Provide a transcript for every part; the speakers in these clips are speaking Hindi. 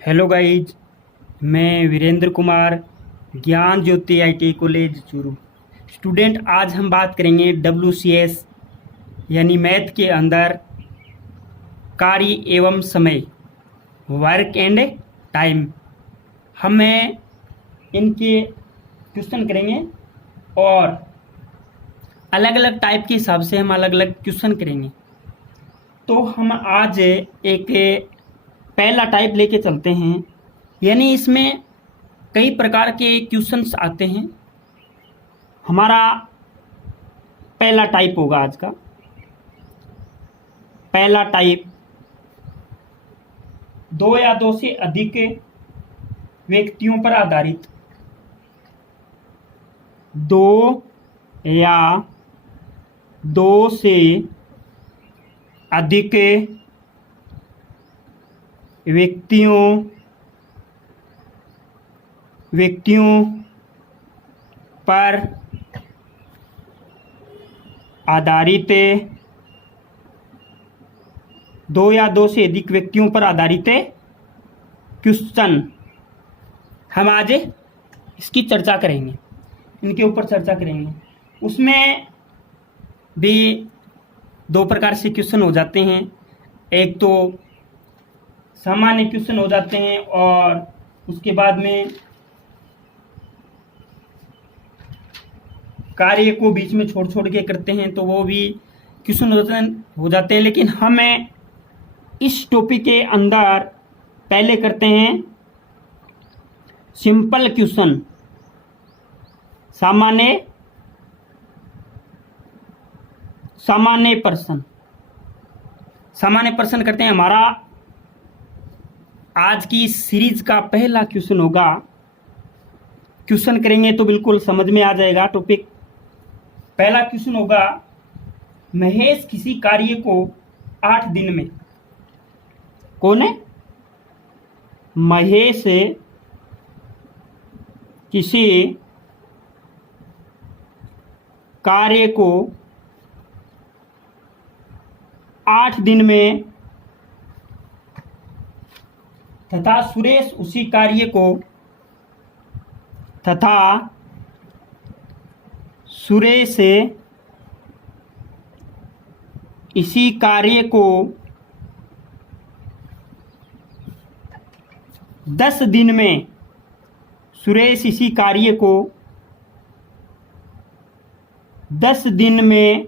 हेलो गाइज, मैं वीरेंद्र कुमार, ज्ञान ज्योति आईटी कॉलेज चूरू स्टूडेंट। आज हम बात करेंगे WCS यानी मैथ के अंदर कार्य एवं समय, वर्क एंड टाइम। हमें इनके क्वेश्चन करेंगे और अलग अलग टाइप के हिसाब से हम अलग अलग क्वेश्चन करेंगे। तो हम आज एक पहला टाइप लेके चलते हैं, यानी इसमें कई प्रकार के क्वेश्चंस आते हैं। हमारा पहला टाइप होगा आज का पहला टाइप, दो या दो से अधिक व्यक्तियों पर आधारित। दो या दो से अधिक व्यक्तियों पर आधारित, दो या दो से अधिक व्यक्तियों पर आधारित क्वेश्चन। हम आज इसकी चर्चा करेंगे, इनके ऊपर चर्चा करेंगे। उसमें भी दो प्रकार से क्वेश्चन हो जाते हैं। एक तो सामान्य क्वेश्चन हो जाते हैं और उसके बाद में कार्य को बीच में छोड़ छोड़ के करते हैं, तो वो भी क्वेश्चन हो जाते हैं। लेकिन हमें इस टॉपिक के अंदर पहले करते हैं सिंपल क्वेश्चन, सामान्य प्रश्न करते हैं। हमारा आज की सीरीज का पहला क्वेश्चन होगा। क्वेश्चन करेंगे तो बिल्कुल समझ में आ जाएगा टॉपिक। पहला क्वेश्चन होगा, महेश किसी कार्य को 8 दिन में, कौन है? महेश किसी कार्य को 8 दिन में तथा सुरेश इसी कार्य को 10 दिन में, सुरेश इसी कार्य को 10 दिन में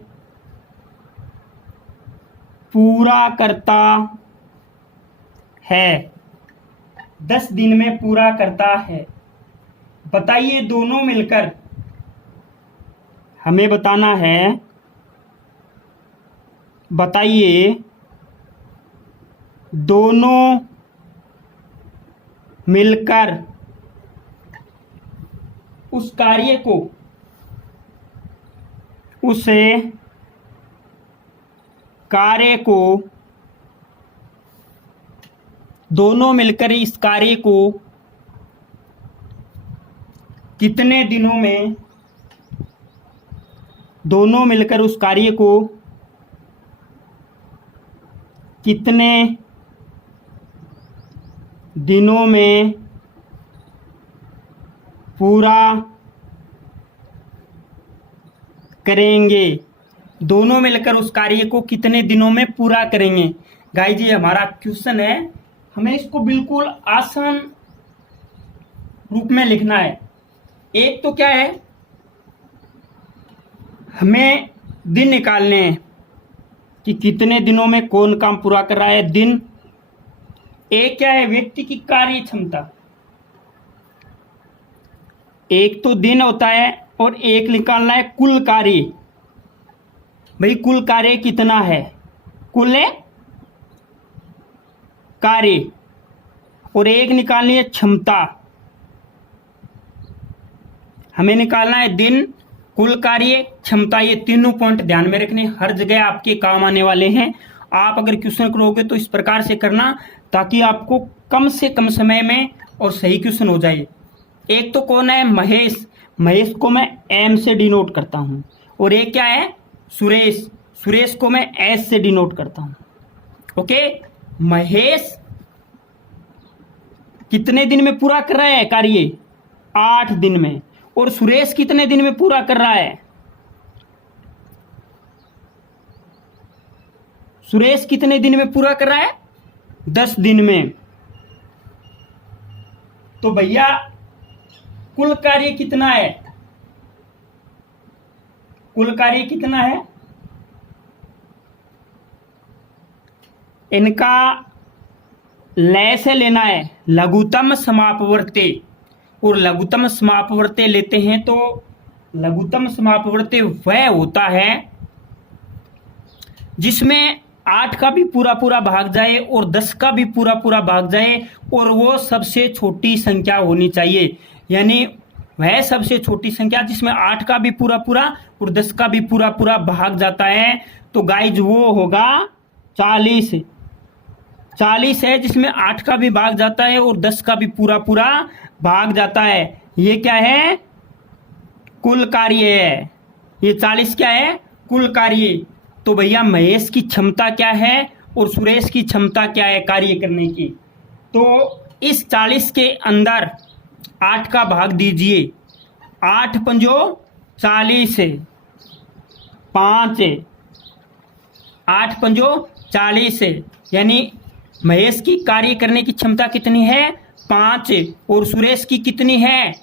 पूरा करता है। 10 दिन में पूरा करता है। बताइए दोनों मिलकर, हमें बताना है, बताइए दोनों मिलकर उस कार्य को, दोनों मिलकर इस कार्य को कितने दिनों में, दोनों मिलकर उस कार्य को कितने दिनों में पूरा करेंगे। दोनों मिलकर उस कार्य को कितने दिनों में पूरा करेंगे। गाइस, ये हमारा क्वेश्चन है। हमें इसको बिल्कुल आसान रूप में लिखना है। एक तो क्या है, हमें दिन निकालने हैं कि कितने दिनों में कौन काम पूरा कर रहा है, दिन। एक क्या है, व्यक्ति की कार्य क्षमता। एक तो दिन होता है और एक निकालना है कुल कार्य। भाई कुल कार्य कितना है, कुल कार्य। और एक निकालनी है क्षमता। हमें निकालना है दिन, कुल कार्य, क्षमता। ये तीनों पॉइंट ध्यान में रखने, हर जगह आपके काम आने वाले हैं। आप अगर क्वेश्चन करोगे तो इस प्रकार से करना ताकि आपको कम से कम समय में और सही क्वेश्चन हो जाए। एक तो कौन है, महेश। महेश को मैं एम से डिनोट करता हूं। और एक क्या है, सुरेश। सुरेश को मैं एस से डिनोट करता हूं। ओके, महेश कितने दिन में पूरा कर रहा है कार्य? 8 दिन में। और सुरेश कितने दिन में पूरा कर रहा है? सुरेश कितने दिन में पूरा कर रहा है? 10 दिन में। तो भैया कुल कार्य कितना है? कुल कार्य कितना है? इनका लय से लेना है लघुत्तम समापवर्ती, और लघुत्तम समापवर्ती लेते हैं तो लघुत्तम समापवर्ती वह होता है जिसमें 8 का भी पूरा पूरा भाग जाए और 10 का भी पूरा पूरा भाग जाए, और वो सबसे छोटी संख्या होनी चाहिए। यानी वह सबसे छोटी संख्या जिसमें 8 का भी पूरा पूरा और 10 का भी पूरा पूरा भाग जाता है। तो गाइज वो होगा 40। 40 है जिसमें 8 का भी भाग जाता है और 10 का भी पूरा पूरा भाग जाता है। ये क्या है? कुल कार्य है। ये 40 क्या है? कुल कार्य। तो भैया महेश की क्षमता क्या है और सुरेश की क्षमता क्या है कार्य करने की? तो इस 40 के अंदर 8 का भाग दीजिए। 8 पंजो 40 है, 5 है, 8 पंजो 40 है। यानी महेश की कार्य करने की क्षमता कितनी है? 5। और सुरेश की कितनी है?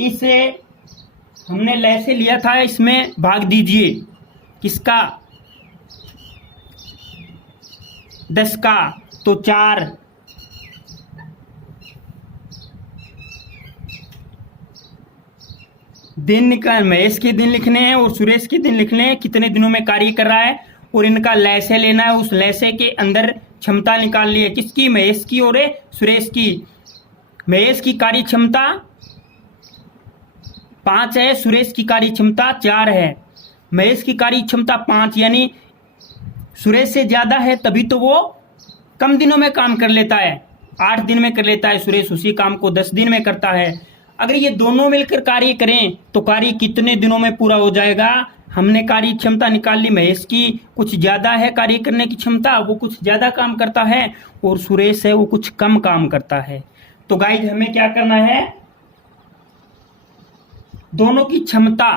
इसे हमने लय से लिया था, इसमें भाग दीजिए। किसका? 10 का। तो 4। दिन निकाल, महेश के दिन लिखने हैं और सुरेश के दिन लिखने हैं, कितने दिनों में कार्य कर रहा है, और इनका लय से लेना है। उस लय से के अंदर क्षमता निकाल ली है। किसकी? महेश की और सुरेश की। महेश की कार्य क्षमता 5 है, सुरेश की कार्य क्षमता 4 है। महेश की कार्य क्षमता 5 यानी सुरेश से ज्यादा है, तभी तो वो कम दिनों में काम कर लेता है। 8 दिन में कर लेता है सुरेश, उसी काम को 10 दिन में करता है। अगर ये दोनों मिलकर कार्य करें तो कार्य कितने दिनों में पूरा हो जाएगा? हमने कार्य क्षमता निकाल ली। महेश की कुछ ज्यादा है कार्य करने की क्षमता, वो कुछ ज्यादा काम करता है, और सुरेश है वो कुछ कम काम करता है। तो गाइज हमें क्या करना है? दोनों की क्षमता,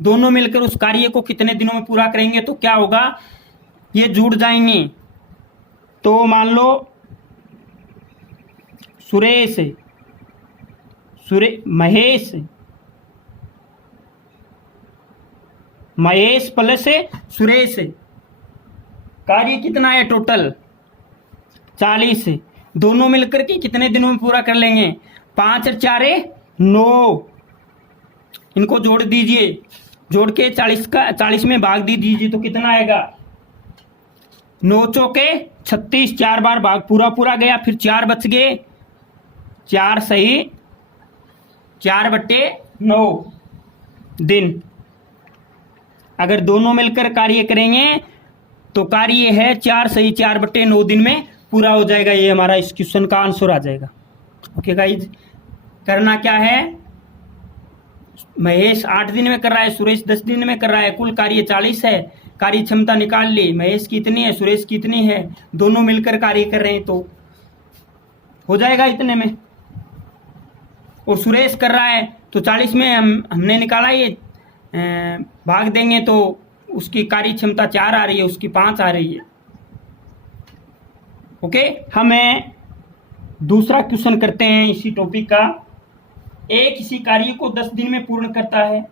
दोनों मिलकर उस कार्य को कितने दिनों में पूरा करेंगे तो क्या होगा? ये जुड़ जाएंगे। तो मान लो महेश प्लस सुरेश कार्य कितना है टोटल? 40। दोनों मिलकर के कितने दिनों में पूरा कर लेंगे? 5 और 4 9। इनको जोड़ दीजिए, जोड़ के 40 में भाग दीजिए तो कितना आएगा? 9 चौके 36। 4 बार भाग पूरा पूरा गया, फिर 4 बच गए। 4 सही 4/9 दिन। अगर दोनों मिलकर कार्य करेंगे तो कार्य है 4 सही 4/9 दिन में पूरा हो जाएगा। ये हमारा इस क्वेश्चन का आंसर आ जाएगा। ओके गाइज, करना क्या है? महेश 8 दिन में कर रहा है, सुरेश 10 दिन में कर रहा है, कुल कार्य 40 है। कार्य क्षमता निकाल ली, महेश की इतनी है, सुरेश की इतनी है, दोनों मिलकर कार्य कर रहे हैं तो हो जाएगा इतने में। और सुरेश कर रहा है तो 40 में हमने निकाला, ये भाग देंगे तो उसकी कार्य क्षमता 4 आ रही है, उसकी 5 आ रही है। ओके, हमें दूसरा क्वेश्चन करते हैं इसी टॉपिक का। ए किसी कार्य को 10 दिन में पूर्ण करता है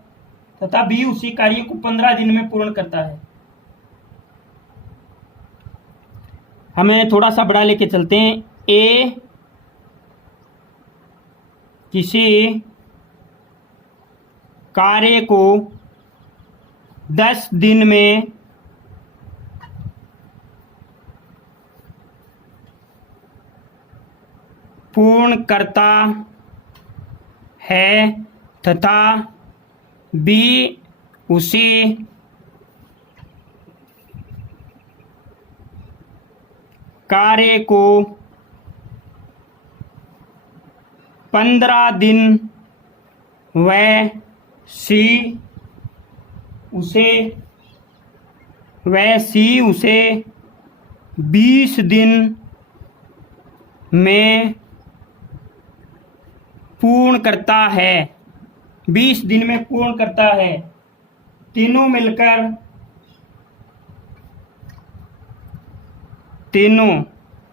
तथा बी उसी कार्य को 15 दिन में पूर्ण करता है। हमें थोड़ा सा बड़ा लेके चलते हैं। ए किसी कार्य को 10 दिन में पूर्ण करता है तथा बी उसी कार्य को 15 दिन व सी उसे 20 दिन में पूर्ण करता है, 20 दिन में पूर्ण करता है। तीनों मिलकर,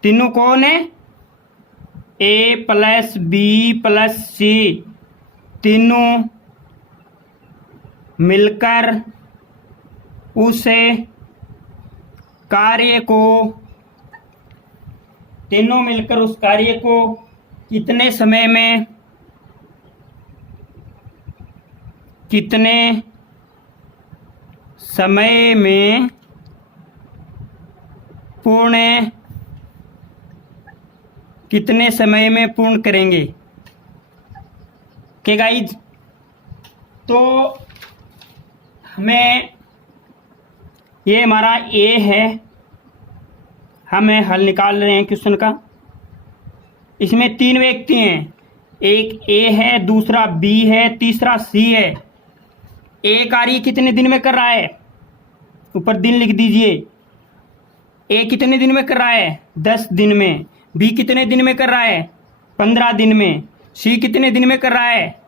तीनों कौन है? ए प्लस बी प्लस सी, तीनों मिलकर उस कार्य को, तीनों मिलकर उस कार्य को कितने समय में, कितने समय में पूर्ण, कितने समय में पूर्ण करेंगे। ओके गाइज, तो हमें ये हमारा ए है, हमें हल निकाल रहे हैं क्वेश्चन का। इसमें 3 व्यक्ति हैं, एक ए है, दूसरा बी है, तीसरा सी है। ए कार्य कितने दिन में कर रहा है? ऊपर दिन लिख दीजिए। ए कितने दिन में कर रहा है? 10 दिन में। बी कितने दिन में कर रहा है? 15 दिन में। सी कितने दिन में कर रहा है?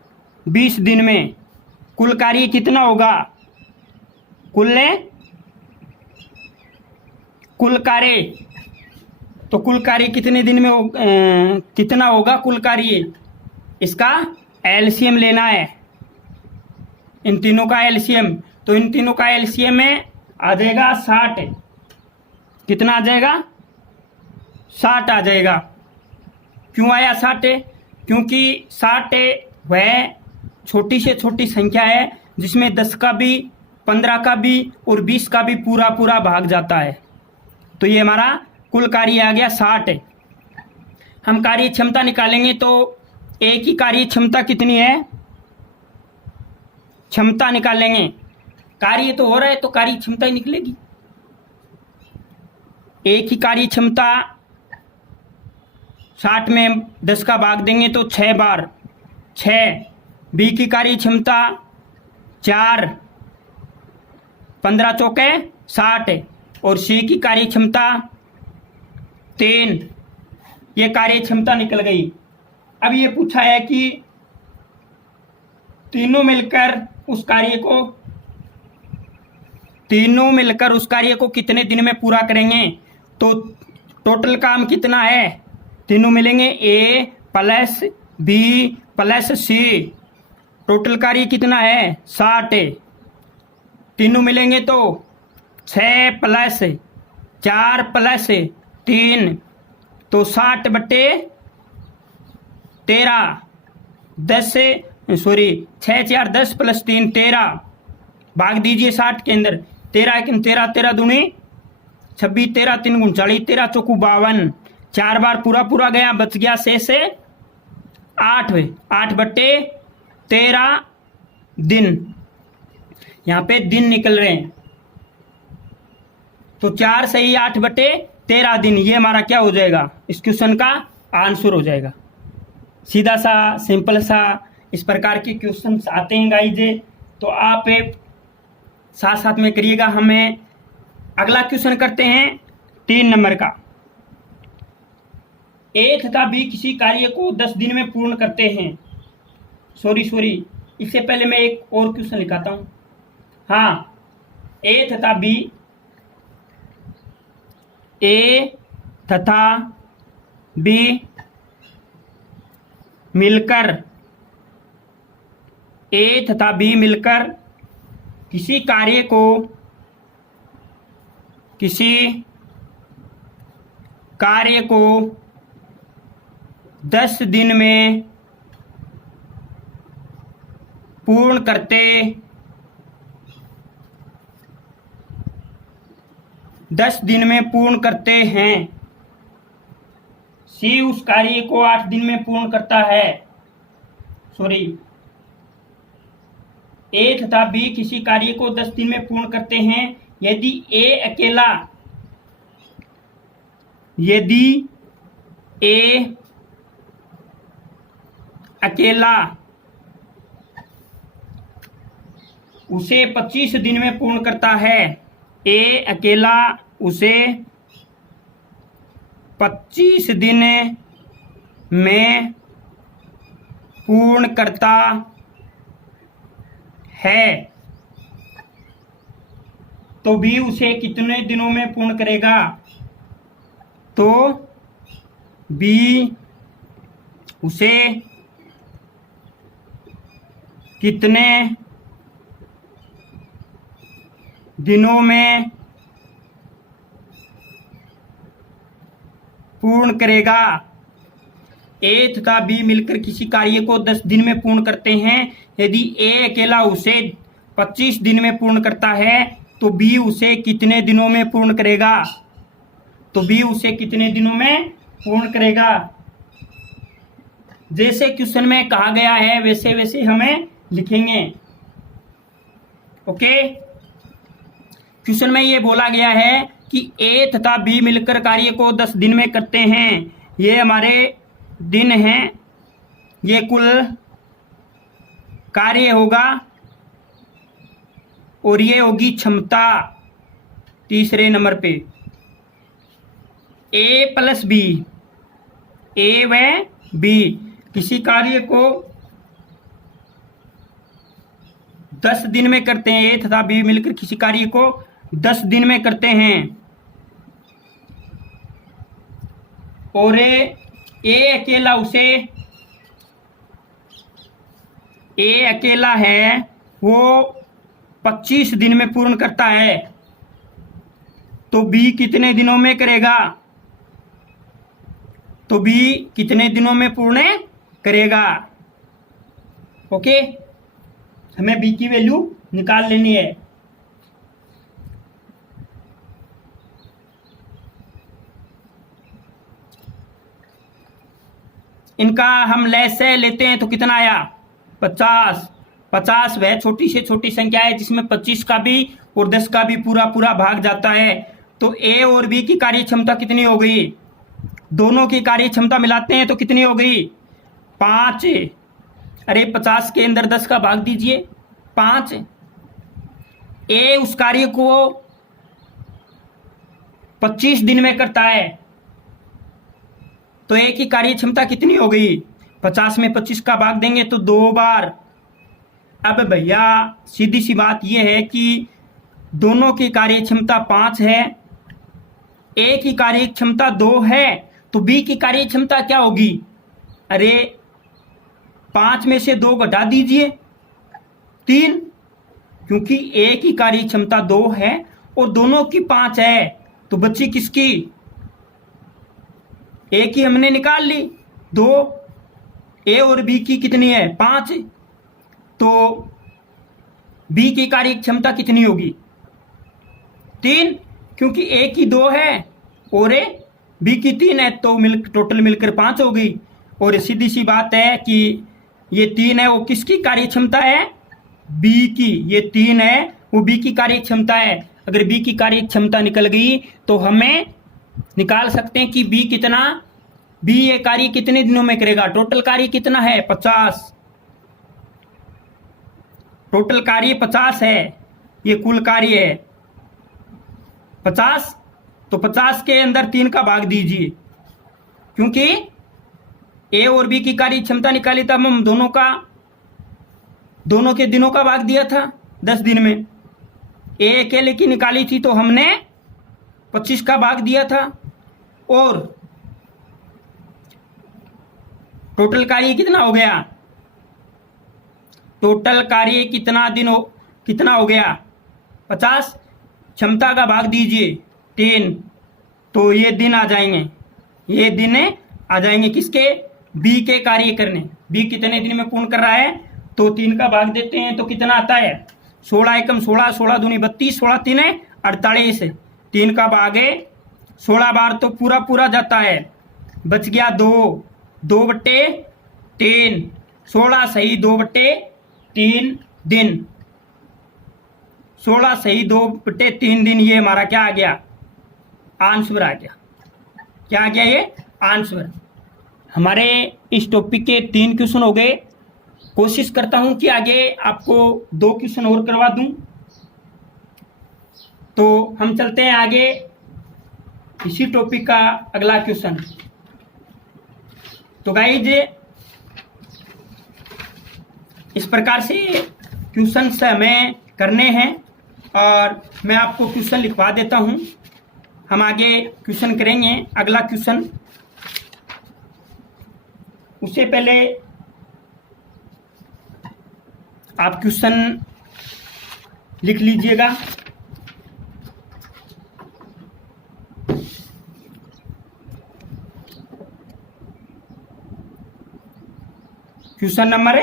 20 दिन में। कुल कार्य कितना होगा? कुल कार्य, तो कुल कार्य कितने दिन में कितना होगा कुल कार्य? इसका एलसीएम लेना है, इन तीनों का एलसीएम। तो इन तीनों का एलसीएम में आ जाएगा 60। कितना आ जाएगा? 60 आ जाएगा। क्यों आया 60? क्योंकि 60 वह छोटी से छोटी संख्या है जिसमें 10 का भी, 15 का भी और 20 का भी पूरा पूरा भाग जाता है। तो ये हमारा कुल कार्य आ गया 60। हम कार्य क्षमता निकालेंगे तो ए की कार्य क्षमता कितनी है? क्षमता निकालेंगे, कार्य तो हो रहा है तो कार्य क्षमता ही निकलेगी। ए की कार्य क्षमता 60 में 10 का भाग देंगे तो 6 बार 6। बी की कार्य क्षमता 4, 15 चौके 60 और सी की कार्य क्षमता 3। ये कार्य क्षमता निकल गई। अब ये पूछा है कि तीनों मिलकर उस कार्य को कितने दिन में पूरा करेंगे। तो टोटल काम कितना है? तीनों मिलेंगे ए प्लस बी प्लस सी, टोटल कार्य कितना है? 60। तीनों मिलेंगे तो 6 प्लस 4 प्लस 3, तो 60 बटे 13, 6 4 10 प्लस 3 13, भाग दीजिए 60 के अंदर। 13 13 दूनी 26, 13 3 39, 13 चौकू 52, 4 बार पूरा पूरा गया, बच गया 6 से 8 बटे 13 दिन। यहाँ पे दिन निकल रहे हैं तो 4 सही 8 बटे 13 दिन। ये हमारा क्या हो जाएगा? इस क्वेश्चन का आंसर हो जाएगा। सीधा सा सिंपल सा इस प्रकार के क्वेश्चन आते हैं गाइज, तो आप साथ साथ में करिएगा। हमें अगला क्वेश्चन करते हैं 3 नंबर का। ए तथा बी किसी कार्य को 10 दिन में पूर्ण करते हैं। सॉरी, इससे पहले मैं एक और क्वेश्चन लिखाता हूं। हाँ, ए तथा बी मिलकर किसी कार्य को 10 दिन में पूर्ण करते 10 दिन में पूर्ण करते हैं। सी उस कार्य को 8 दिन में पूर्ण करता है। ए तथा बी किसी कार्य को 10 दिन में पूर्ण करते हैं यदि ए अकेला उसे 25 दिन में पूर्ण करता है। ए अकेला उसे 25 दिन में पूर्ण करता है तो बी उसे कितने दिनों में पूर्ण करेगा? तो बी उसे कितने दिनों में पूर्ण करेगा? ए तथा बी मिलकर किसी कार्य को 10 दिन में पूर्ण करते हैं। यदि ए अकेला उसे 25 दिन में पूर्ण करता है तो बी उसे कितने दिनों में पूर्ण करेगा? तो बी उसे कितने दिनों में पूर्ण करेगा? जैसे क्वेश्चन में कहा गया है वैसे वैसे हमें लिखेंगे। ओके, क्वेश्चन में ये बोला गया है कि ए तथा बी मिलकर कार्य को 10 दिन में करते हैं। ये हमारे दिन हैं, ये कुल कार्य होगा और ये होगी क्षमता तीसरे नंबर पे। ए प्लस बी, ए व बी किसी कार्य को 10 दिन में करते हैं। ए तथा बी मिलकर किसी कार्य को 10 दिन में करते हैं और ए अकेला उसे, ए अकेला है वो 25 दिन में पूर्ण करता है तो बी कितने दिनों में करेगा? तो बी कितने दिनों में पूर्ण करेगा? ओके, हमें बी की वैल्यू निकाल लेनी है। इनका हम लैसे लेते हैं तो कितना आया? 50। 50 वह छोटी से छोटी संख्या है जिसमें 25 का भी और 10 का भी पूरा पूरा भाग जाता है। तो ए और बी की कार्य क्षमता कितनी हो गई? दोनों की कार्य क्षमता मिलाते हैं तो कितनी हो गई? 5। अरे 50 के अंदर 10 का भाग दीजिए, 5। ए उस कार्य को 25 दिन में करता है तो ए की कार्य क्षमता कितनी हो गई? 50 में 25 का भाग देंगे तो 2 बार। अब भैया सीधी सी बात यह है कि दोनों की कार्य क्षमता 5 है, ए की कार्य क्षमता 2 है तो बी की कार्य क्षमता क्या होगी? अरे 5 में से 2 घटा दीजिए, 3, क्योंकि ए की कार्य क्षमता 2 है और दोनों की 5 है तो बच्ची किसकी? ए की हमने निकाल ली 2, ए और बी की कितनी है? 5। तो बी की कार्य क्षमता कितनी होगी? 3, क्योंकि ए की 2 है और बी की 3 है तो टोटल मिलकर 5 हो गई। और सीधी सी बात है कि ये 3 है वो किसकी कार्य क्षमता है? बी की। ये 3 है वो बी की कार्य क्षमता है। अगर बी की कार्य क्षमता निकल गई तो हमें निकाल सकते हैं कि बी कितना, बी ये कार्य कितने दिनों में करेगा? टोटल कार्य कितना है? 50। टोटल कार्य 50 है, ये कुल कार्य है 50। तो 50 के अंदर 3 का भाग दीजिए, क्योंकि ए और बी की कार्य क्षमता निकाली तब हम दोनों के दिनों का भाग दिया था 10 दिन में। ए अकेले की निकाली थी तो हमने 25 का भाग दिया था और टोटल कार्य कितना हो गया? टोटल कार्य कितना हो गया? 50। क्षमता का भाग दीजिए 3 तो ये दिन आ जाएंगे, ये दिन आ जाएंगे किसके? बी के कार्य करने। बी कितने दिन में पूर्ण कर रहा है तो 3 का भाग देते हैं तो कितना आता है? 16 एकम 16, 16 दूनी 32, 16 तीन 48। 3 का भाग है 16 बार तो पूरा पूरा जाता है, बच गया 2/3। 16 सही 2/3 दिन। 16 सही 2/3 दिन। ये हमारा क्या आ गया? आंसर आ गया। क्या आ गया? ये आंसर। हमारे इस टॉपिक के 3 क्वेश्चन हो गए। कोशिश करता हूं कि आगे आपको 2 क्वेश्चन और करवा दूं। तो हम चलते हैं आगे इसी टॉपिक का अगला क्वेश्चन। तो गाइज इस प्रकार से क्वेश्चन हमें करने हैं और मैं आपको क्वेश्चन लिखवा देता हूं। हम आगे क्वेश्चन करेंगे। अगला क्वेश्चन, उससे पहले आप क्वेश्चन लिख लीजिएगा। क्वेश्चन नंबर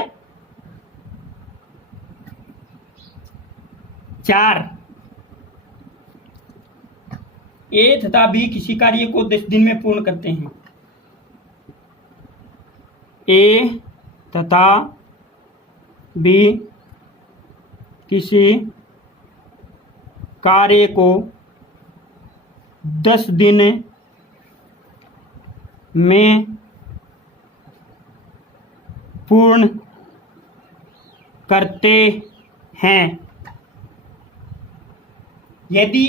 4, ए तथा बी किसी कार्य को 10 दिन में पूर्ण करते हैं। ए तथा बी किसी कार्य को 10 दिन में पूर्ण करते हैं। यदि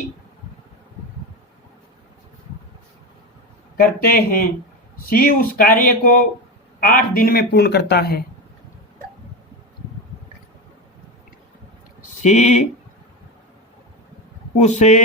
करते हैं, सी उस कार्य को 8 दिन में पूर्ण करता है। सी उसे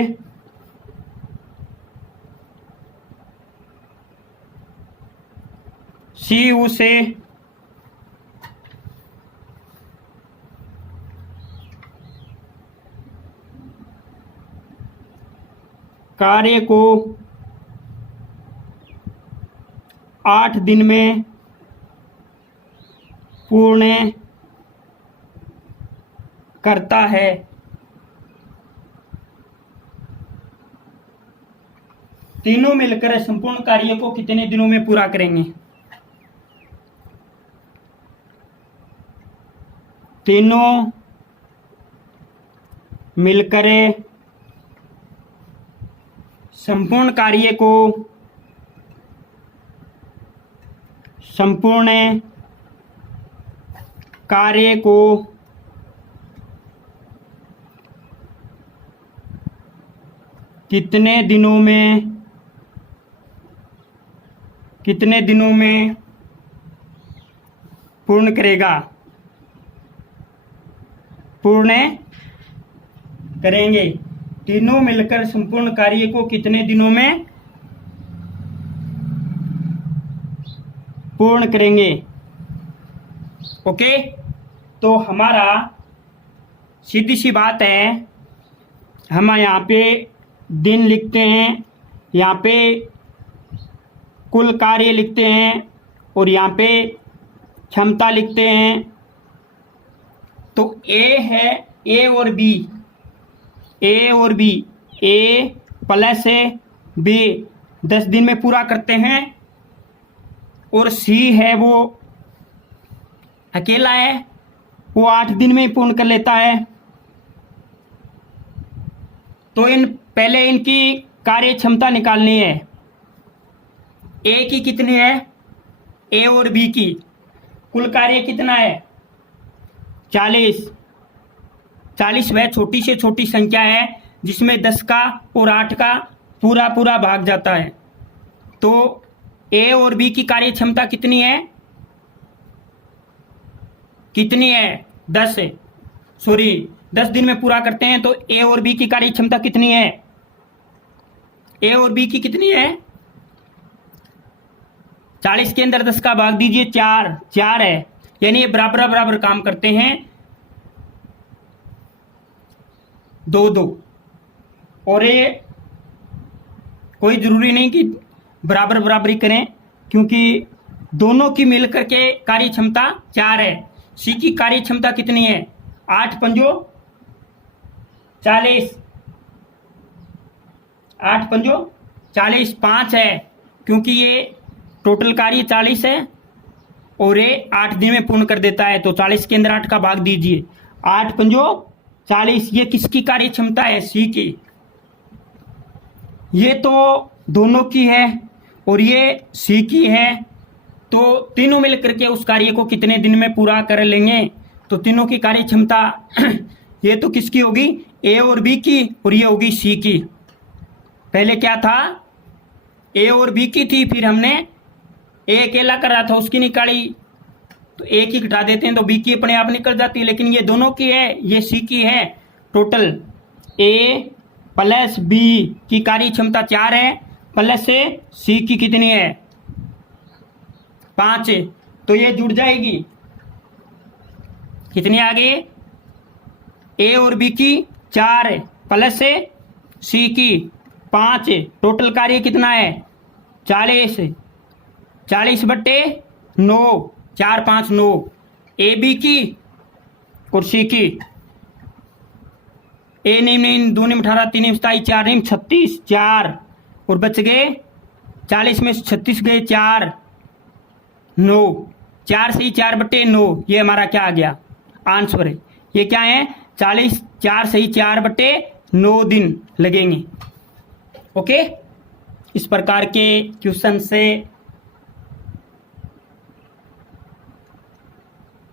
कार्य को 8 दिन में पूर्ण करता है। तीनों मिलकर संपूर्ण कार्य को कितने दिनों में पूरा करेंगे? तीनों मिलकर संपूर्ण कार्य को कितने दिनों में पूर्ण करेगा? पूर्ण करेंगे। तीनों मिलकर संपूर्ण कार्य को कितने दिनों में पूर्ण करेंगे? ओके, तो हमारा सीधी सी बात है, हम यहाँ पे दिन लिखते हैं, यहाँ पे कुल कार्य लिखते हैं और यहाँ पे क्षमता लिखते हैं। तो ए है, ए और बी, ए प्लस बी 10 दिन में पूरा करते हैं और सी है वो अकेला है, वो 8 दिन में पूर्ण कर लेता है। तो पहले इनकी कार्य क्षमता निकालनी है। ए की कितनी है? ए और बी की कुल कार्य कितना है? 40 वह छोटी से छोटी संख्या है जिसमें 10 का और 8 का पूरा पूरा भाग जाता है। तो ए और बी की कार्य क्षमता कितनी है? 10 है। 10 दिन में पूरा करते हैं। तो ए और बी की कार्य क्षमता कितनी है? ए और बी की कितनी है? 40 के अंदर 10 का भाग दीजिए, 4 है। यानी ये बराबर बराबर काम करते हैं, 2-2। और ये कोई जरूरी नहीं कि बराबर बराबरी करें, क्योंकि दोनों की मिलकर के कार्य क्षमता 4 है। सी की कार्य क्षमता कितनी है? 8 पंजो 40, 8 पंजो 40, 5 है, क्योंकि ये टोटल कार्य 40 है और ये 8 दिन में पूर्ण कर देता है। तो 40 के अंदर 8 का भाग दीजिए, 8 पंजो 40। ये किसकी कार्य क्षमता है? सी की। ये तो दोनों की है और ये सी की है। तो तीनों मिलकर के उस कार्य को कितने दिन में पूरा कर लेंगे? तो तीनों की कार्य क्षमता ये तो किसकी होगी? ए और बी की, और ये होगी सी की। पहले क्या था? ए और बी की थी, फिर हमने ए अकेला कर रहा था उसकी निकाली, तो ए की घटा देते हैं तो बी की अपने आप निकल जाती है, लेकिन ये दोनों की है, ये सी की है। टोटल ए प्लस बी की कार्य क्षमता 4 है, प्लस से सी की कितनी है 5 है, तो ये जुड़ जाएगी। कितनी आगे, ए और बी की 4 है, प्लस से सी की 5 है, टोटल कार्य कितना है 40 40/9, 4 5 9, ए बी की और सी की। ए नहीं 2 निम 18, 3 निम 27, 4 निम 36, 4 और बच गए 40 में 36 गए 4 9, 4 से 4/9, ये हमारा क्या आ गया आंसर है। ये क्या है 40, 4 से 4/9 दिन लगेंगे। ओके, इस प्रकार के क्वेश्चन से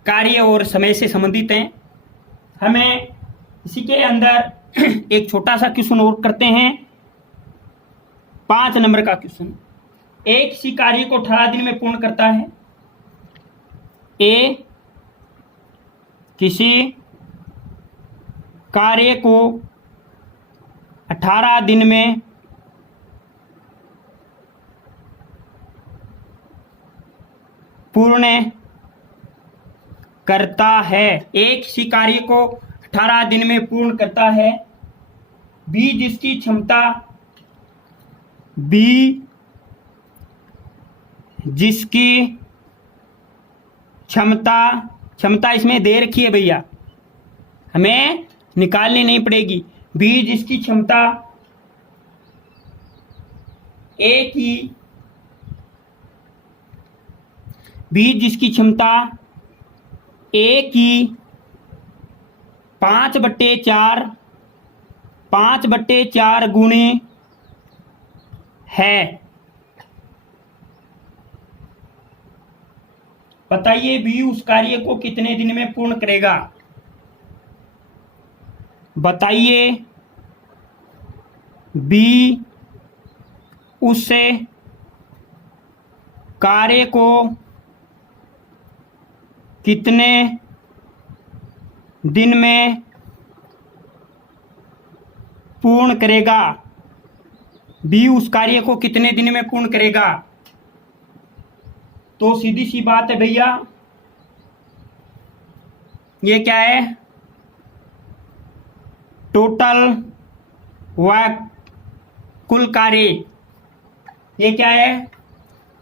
कार्य और समय से संबंधित हैं। हमें इसी के अंदर एक छोटा सा क्वेश्चन और करते हैं, 5 नंबर का क्वेश्चन। ए किसी कार्य को 18 दिन में पूर्ण करता है। ए किसी कार्य को 18 दिन में पूर्ण करता है। ए किसी कार्य को 18 दिन में पूर्ण करता है। बी जिसकी क्षमता इसमें दे रखी है भैया, हमें निकालनी नहीं पड़ेगी। बी जिसकी क्षमता ए की 5/4 गुणे है। बताइए बी उस कार्य को कितने दिन में पूर्ण करेगा। बताइए बी उस कार्य को कितने दिन में पूर्ण करेगा। बी उस कार्य को कितने दिन में पूर्ण करेगा। तो सीधी सी बात है भैया, ये क्या है टोटल वर्क, कुल कार्य। ये क्या है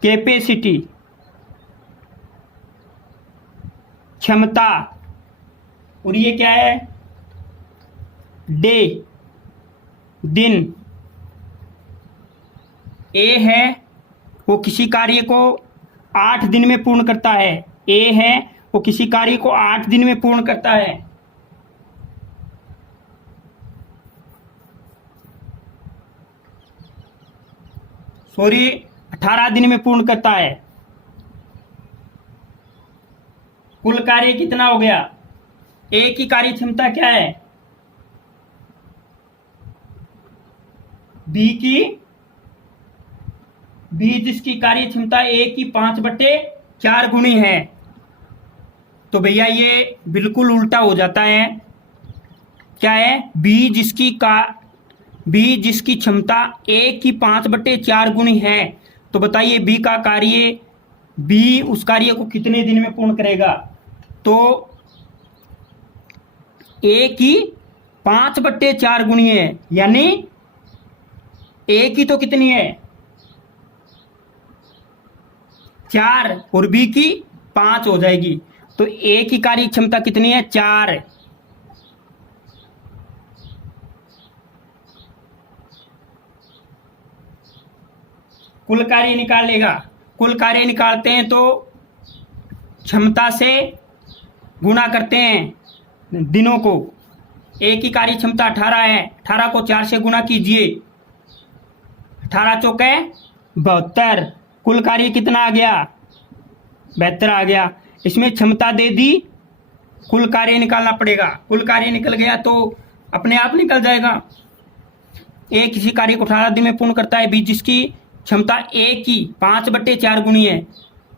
कैपेसिटी, क्षमता। और ये क्या है डे, दिन। ए है वो किसी कार्य को 8 दिन में पूर्ण करता है। ए है वो किसी कार्य को 8 दिन में पूर्ण करता है। सॉरी 18 दिन में पूर्ण करता है। कुल कार्य कितना हो गया। ए की कार्य क्षमता क्या है, बी जिसकी कार्य क्षमता ए की 5/4 गुणी है। तो भैया ये बिल्कुल उल्टा हो जाता है। क्या है बी जिसकी क्षमता ए की 5/4 गुणी है। तो बताइए बी का कार्य, बी उस कार्य को कितने दिन में पूर्ण करेगा। तो ए की 5/4 गुणी है, यानी ए की तो कितनी है 4 और बी की 5 हो जाएगी। तो ए की कार्य क्षमता कितनी है 4। कुल कार्य निकाल लेगा। कुल कार्य निकालते हैं तो क्षमता से गुणा करते हैं दिनों को। ए की कार्य क्षमता 18 है, 18 को 4 से गुणा कीजिए, 18 चौके 72। कुल कार्य कितना आ गया 72 आ गया। इसमें क्षमता दे दी, कुल कार्य निकालना पड़ेगा। कुल कार्य निकल गया तो अपने आप निकल जाएगा। ए किसी कार्य को 18 दिन में पूर्ण करता है। बी जिसकी क्षमता ए की 5/4 गुणी है,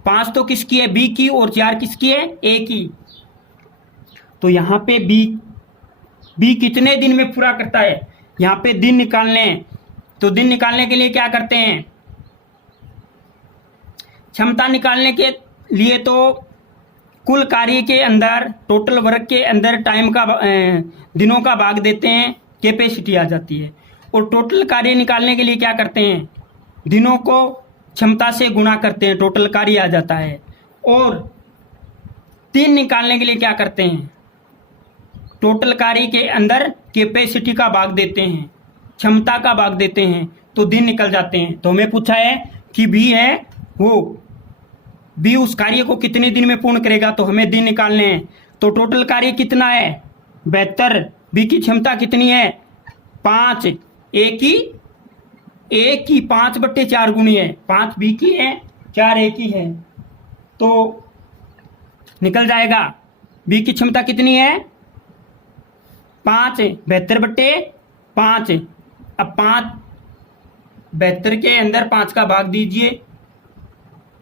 5 तो किसकी है, बी की, और 4 किसकी है, ए की। तो यहाँ पे बी कितने दिन में पूरा करता है, यहाँ पे दिन निकालने हैं। तो दिन निकालने के लिए क्या करते हैं, क्षमता निकालने के लिए तो कुल कार्य के अंदर, टोटल वर्क के अंदर टाइम का दिनों का भाग देते हैं, कैपेसिटी आ जाती है। और टोटल कार्य निकालने के लिए क्या करते हैं, दिनों को क्षमता से गुणा करते हैं, टोटल कार्य आ जाता है। और 3 निकालने के लिए क्या करते हैं, टोटल कार्य के अंदर कैपेसिटी का भाग देते हैं, क्षमता का भाग देते हैं, तो दिन निकल जाते हैं। तो हमें पूछा है कि बी है वो, बी उस कार्य को कितने दिन में पूर्ण करेगा, तो हमें दिन निकालने हैं। तो टोटल कार्य कितना है, 72। बी की क्षमता कितनी है, 5। ए की 5/4 गुणी है, 5 बी की है, 4 ए की है, तो निकल जाएगा। बी की क्षमता कितनी है, 5, 72/5। अब 5 72 के अंदर 5 का भाग दीजिए,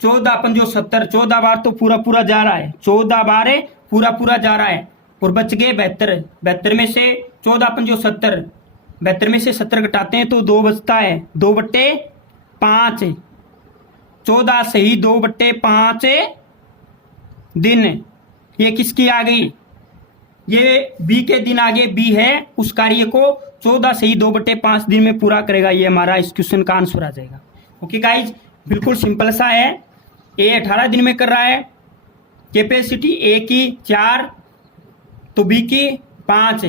14 अपन जो 70, 14 बार तो पूरा पूरा जा रहा है, 14 बार है पूरा पूरा जा रहा है, और बच गए 72। 72 में से 14 अपन जो 70, 72 में से 70 घटाते हैं तो 2 बचता है, 2/5। 14 सही 2/5 दिन। ये किसकी आ गई, ये बी के दिन आगे। बी है उस कार्य को 14 सही 2/5 दिन में पूरा करेगा। ये हमारा इस क्वेश्चन का आंसर आ जाएगा। ओके गाइज, बिल्कुल सिंपल सा है। ए 18 दिन में कर रहा है, कैपेसिटी ए की 4 तो बी की 5,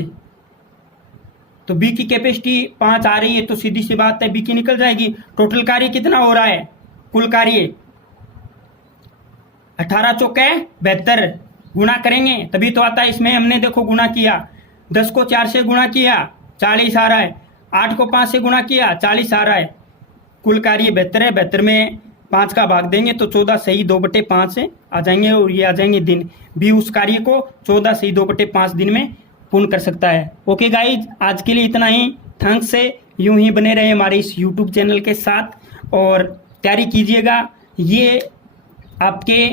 तो बी की कैपेसिटी 5 आ रही है, तो सीधी सी बात है बी की निकल जाएगी। टोटल कार्य कितना हो रहा है, कुल कार्य 18 चौके 72, गुणा करेंगे तभी तो आता है। इसमें हमने देखो गुणा किया, 10 को 4 से गुणा किया 40 आ रहा है, 8 को 5 से गुणा किया 40 आ रहा है। कुल कार्य 72 है, 72 में 5 का भाग देंगे तो 14 सही 2/5 आ जाएंगे, और ये आ जाएंगे दिन। बी उस कार्य को 14 सही 2/5 दिन में पूर्ण कर सकता है। ओके गाइज, आज के लिए इतना ही। थैंक्स से यूं ही बने रहे हमारे इस यूट्यूब चैनल के साथ और तैयारी कीजिएगा। ये आपके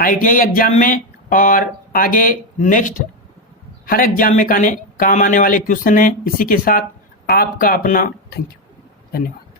ITI एग्जाम में और आगे नेक्स्ट हर एग्जाम में काम आने वाले क्वेश्चन हैं। इसी के साथ आपका अपना थैंक यू, धन्यवाद।